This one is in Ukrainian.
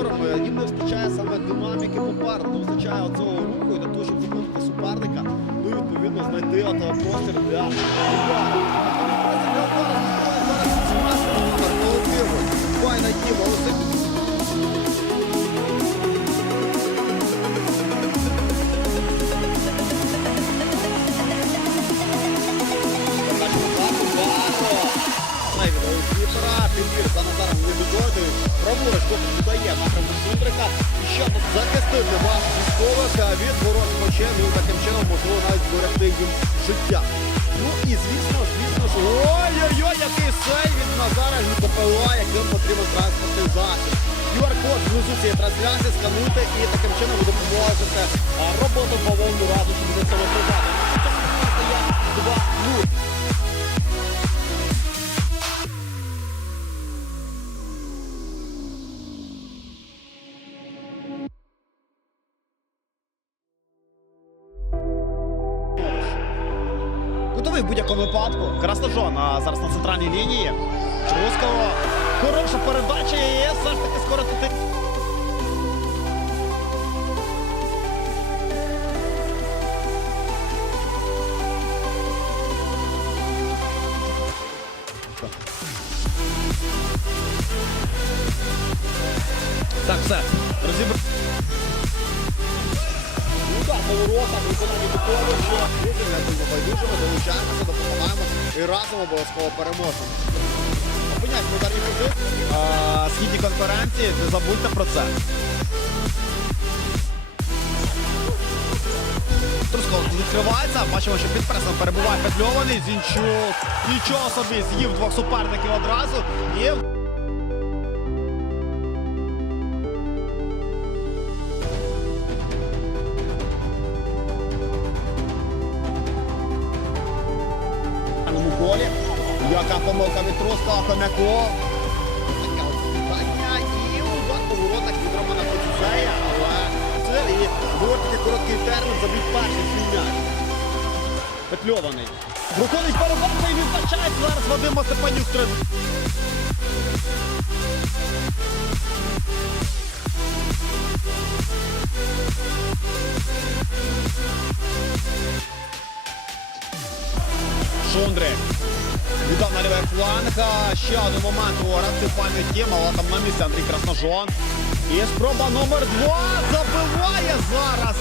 е, їм не вистачає саме динаміки попереду, не вистачає оцього руху і для того, щоб зупинити суперника, ну і відповідно знайти от е, простір для удару. Напрямку І ще тут захистити ваш військових від ворот мочем. І таким чином можливо навіть зберегти їм життя. Ну і звісно, звісно ж, ой-ой-ой, який сей від Назара Глікопила, яким потрібен транспортний засіб. QR-код внизу цієї трансляції скануйте і таким чином ви допоможете роботу Павловну Раду, щоб не Готовий в будь-якому випадку. Красножон зараз на центральній лінії. Трускало. Хороша передача і все ж таки скоротити. Так, все. Воротах, виконання Духовича. Друзі, не байдужими, долучаємося, допомагаємо і разом обов'язково переможемо. Опиняйте в ударній позиції. Східні конференції, не забудьте про це. Трусков відкривається, бачимо, що під пресом перебуває петльований, Зінчук. Нічого собі, з'їв двох суперників одразу. І Яка помилка від Труска, от і удар по воротах від Романа Коцюзея, але це і був такий короткий термін, забив перший свій. Петльований. Виходить передача і відзначається зараз Вадим Остепанюк. Три-. Віддав на лівий фланг. Ще один момент у пам'яті, але там на місці Андрій Красножон. І спроба номер два забиває зараз.